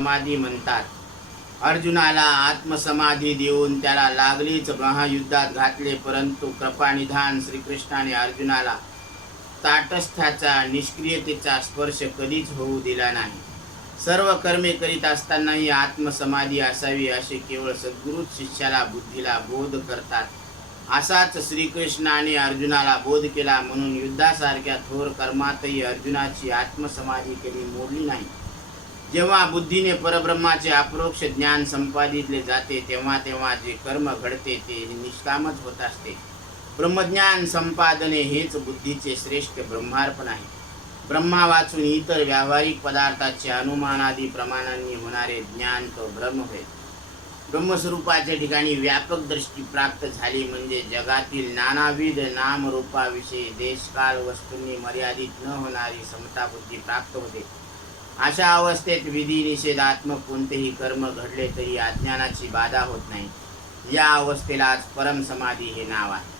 समाधी म्हणतात. अर्जुनाला आत्मसमाधी देऊन त्याला लागलीच महायुद्धात घातले परंतु कृपानिधान श्रीकृष्णाने अर्जुनाला ताटस्थाचा निष्क्रियतेचा स्पर्श कधीच होऊ दिला नाही. सर्व कर्मे करीत असतानाही आत्मसमाधी असावी असे केवळ सद्गुरूच शिष्याला बुद्धीला बोध करतात. असाच श्रीकृष्णाने अर्जुनाला बोध केला म्हणून युद्धासारख्या थोर कर्मातही अर्जुनाची आत्मसमाधी कधी मोडली नाही. जेव्हा बुद्धीने परब्रह्माचे अप्रोक्ष ज्ञान संपादितले जाते तेव्हा तेव्हा जे कर्म घडते ते निष्कामच होत असते. ब्रह्मज्ञान संपादने हेच बुद्धीचे श्रेष्ठ ब्रह्मार्पण आहे. ब्रह्मा वाचून इतर व्यावहारिक पदार्थाचे अनुमानादी प्रमाणांनी होणारे ज्ञान तो ब्रह्म होय. ब्रह्मस्वरूपाच्या ठिकाणी व्यापक दृष्टी प्राप्त झाली म्हणजे जगातील नानाविध नामरूपाविषयी देशकाल वस्तूंनी मर्यादित न होणारी समता बुद्धी प्राप्त होते. अशा अवस्थेत विधी निषेधात्मक कोणतेही कर्म घडले तरी अज्ञानाची बाधा होत नाही. या अवस्थेलाच परम समाधी हे नाव आहे.